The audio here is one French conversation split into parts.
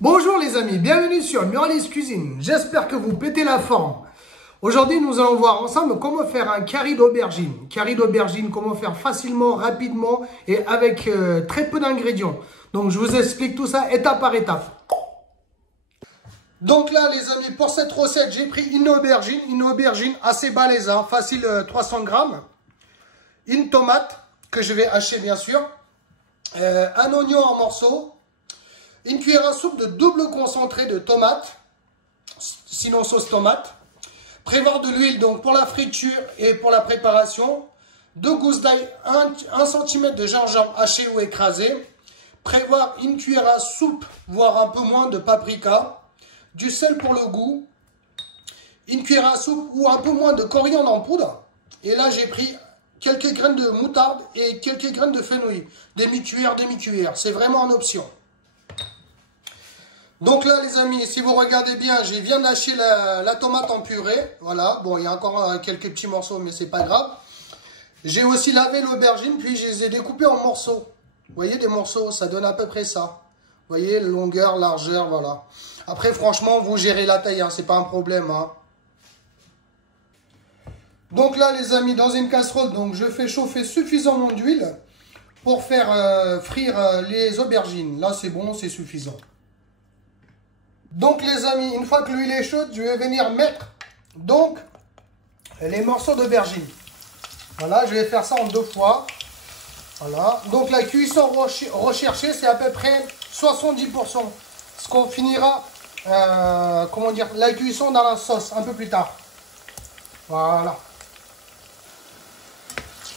Bonjour les amis, bienvenue sur Muralis Cuisine. J'espère que vous pétez la forme. Aujourd'hui, nous allons voir ensemble comment faire un curry d'aubergine. Curry d'aubergine, comment faire facilement, rapidement et avec très peu d'ingrédients. Donc, je vous explique tout ça étape par étape. Donc là, les amis, pour cette recette, j'ai pris une aubergine assez balèze, hein, facile 300 grammes. Une tomate que je vais hacher bien sûr. Un oignon en morceaux. Une cuillère à soupe de double concentré de tomate, sinon sauce tomate. Prévoir de l'huile donc pour la friture et pour la préparation. 2 gousses d'ail, 1 cm de gingembre haché ou écrasé. Prévoir une cuillère à soupe, voire un peu moins de paprika. Du sel pour le goût. Une cuillère à soupe ou un peu moins de coriandre en poudre. Et là j'ai pris quelques graines de moutarde et quelques graines de fenouil. Demi-cuillère, demi-cuillère. C'est vraiment en option. Donc là les amis, si vous regardez bien, je viens d'hacher la tomate en purée. Voilà, bon il y a encore quelques petits morceaux mais c'est pas grave. J'ai aussi lavé l'aubergine puis je les ai découpés en morceaux. Vous voyez des morceaux, ça donne à peu près ça. Vous voyez, longueur, largeur, voilà. Après franchement, vous gérez la taille, hein, c'est pas un problème. Hein. Donc là les amis, dans une casserole, donc je fais chauffer suffisamment d'huile pour faire frire les aubergines. Là c'est bon, c'est suffisant. Donc les amis, une fois que l'huile est chaude, je vais venir mettre donc les morceaux d'aubergine. Voilà, je vais faire ça en 2 fois. Voilà, donc la cuisson recherchée, c'est à peu près 70%. Ce qu'on finira, comment dire, la cuisson dans la sauce un peu plus tard. Voilà.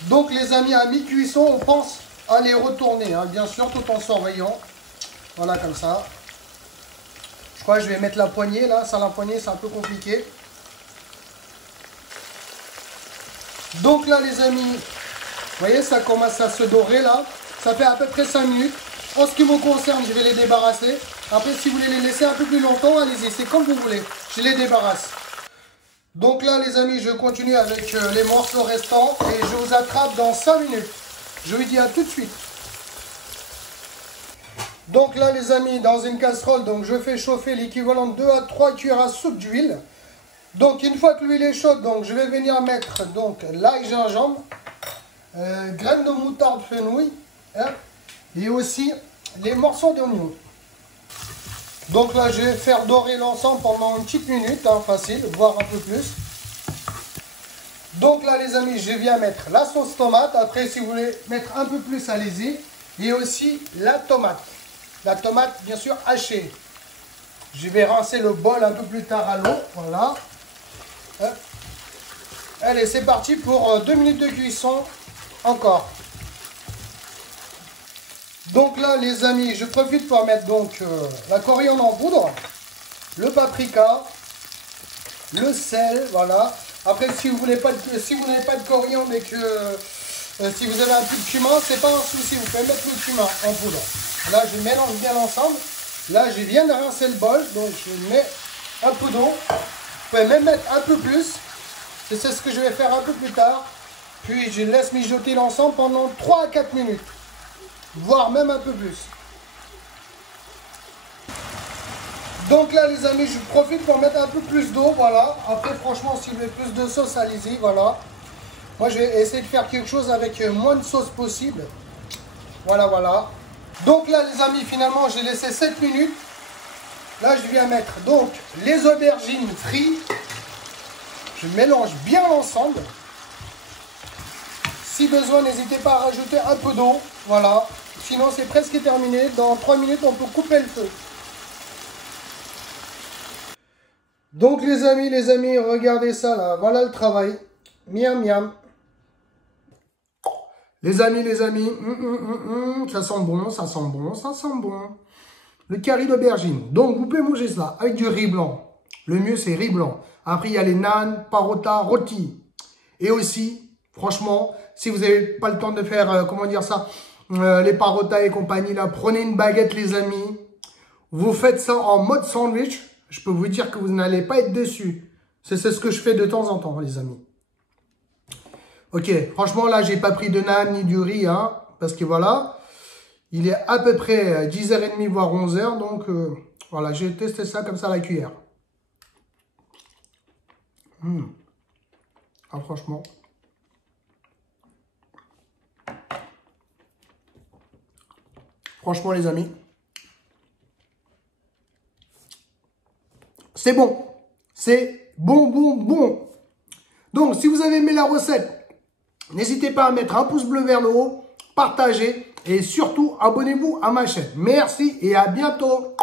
Donc les amis, à mi-cuisson, on pense à les retourner, hein, bien sûr, tout en surveillant. Voilà, comme ça. Je crois que je vais mettre la poignée là, sans la poignée c'est un peu compliqué. Donc là les amis, vous voyez ça commence à se dorer là. Ça fait à peu près 5 minutes. En ce qui me concerne, je vais les débarrasser. Après si vous voulez les laisser un peu plus longtemps, allez-y, c'est comme vous voulez. Je les débarrasse. Donc là les amis, je continue avec les morceaux restants et je vous attrape dans 5 minutes. Je vous dis à tout de suite. Donc là les amis, dans une casserole, donc je fais chauffer l'équivalent de 2 à 3 cuillères à soupe d'huile. Donc une fois que l'huile est chaude, donc je vais venir mettre donc l'ail gingembre, graines de moutarde fenouil, hein, et aussi les morceaux d'oignon. Donc là je vais faire dorer l'ensemble pendant une petite minute, hein, facile, voire un peu plus. Donc là les amis, je viens mettre la sauce tomate. Après si vous voulez mettre un peu plus, allez-y. Et aussi la tomate. La tomate, bien sûr, hachée. Je vais rincer le bol un peu plus tard à l'eau. Voilà. Allez, c'est parti pour 2 minutes de cuisson. Encore. Donc là, les amis, je profite pour mettre donc la coriandre en poudre, le paprika, le sel, voilà. Après, si vous n'avez pas de coriandre et que si vous avez un peu de cumin, c'est pas un souci. Vous pouvez mettre le cumin en poudre. Là, je mélange bien l'ensemble. Là, je viens de rincer le bol. Donc, je mets un peu d'eau. Vous pouvez même mettre un peu plus. C'est ce que je vais faire un peu plus tard. Puis, je laisse mijoter l'ensemble pendant 3 à 4 minutes. Voire même un peu plus. Donc là, les amis, je profite pour mettre un peu plus d'eau. Voilà. Après, franchement, si vous voulez plus de sauce, allez-y. Voilà. Moi, je vais essayer de faire quelque chose avec moins de sauce possible. Voilà, voilà. Donc là les amis, finalement j'ai laissé 7 minutes. Là je viens mettre donc les aubergines frites. Je mélange bien l'ensemble. Si besoin, n'hésitez pas à rajouter un peu d'eau. Voilà. Sinon c'est presque terminé. Dans 3 minutes on peut couper le feu. Donc les amis, regardez ça là. Voilà le travail. Miam miam. Les amis, ça sent bon, ça sent bon, ça sent bon. Le curry d'aubergine. Donc, vous pouvez manger ça avec du riz blanc. Le mieux, c'est riz blanc. Après, il y a les naan, parota, rôti. Et aussi, franchement, si vous n'avez pas le temps de faire, comment dire ça, les parotas et compagnie, là, prenez une baguette, les amis. Vous faites ça en mode sandwich. Je peux vous dire que vous n'allez pas être déçus. C'est ce que je fais de temps en temps, les amis. Ok, franchement, là, j'ai pas pris de naan ni du riz, hein, parce que voilà, il est à peu près 10h30, voire 11h, donc Voilà, j'ai testé ça comme ça à la cuillère. Ah, franchement. Franchement, les amis. C'est bon. C'est bon. Donc, si vous avez aimé la recette, n'hésitez pas à mettre un pouce bleu vers le haut, partagez et surtout, abonnez-vous à ma chaîne. Merci et à bientôt.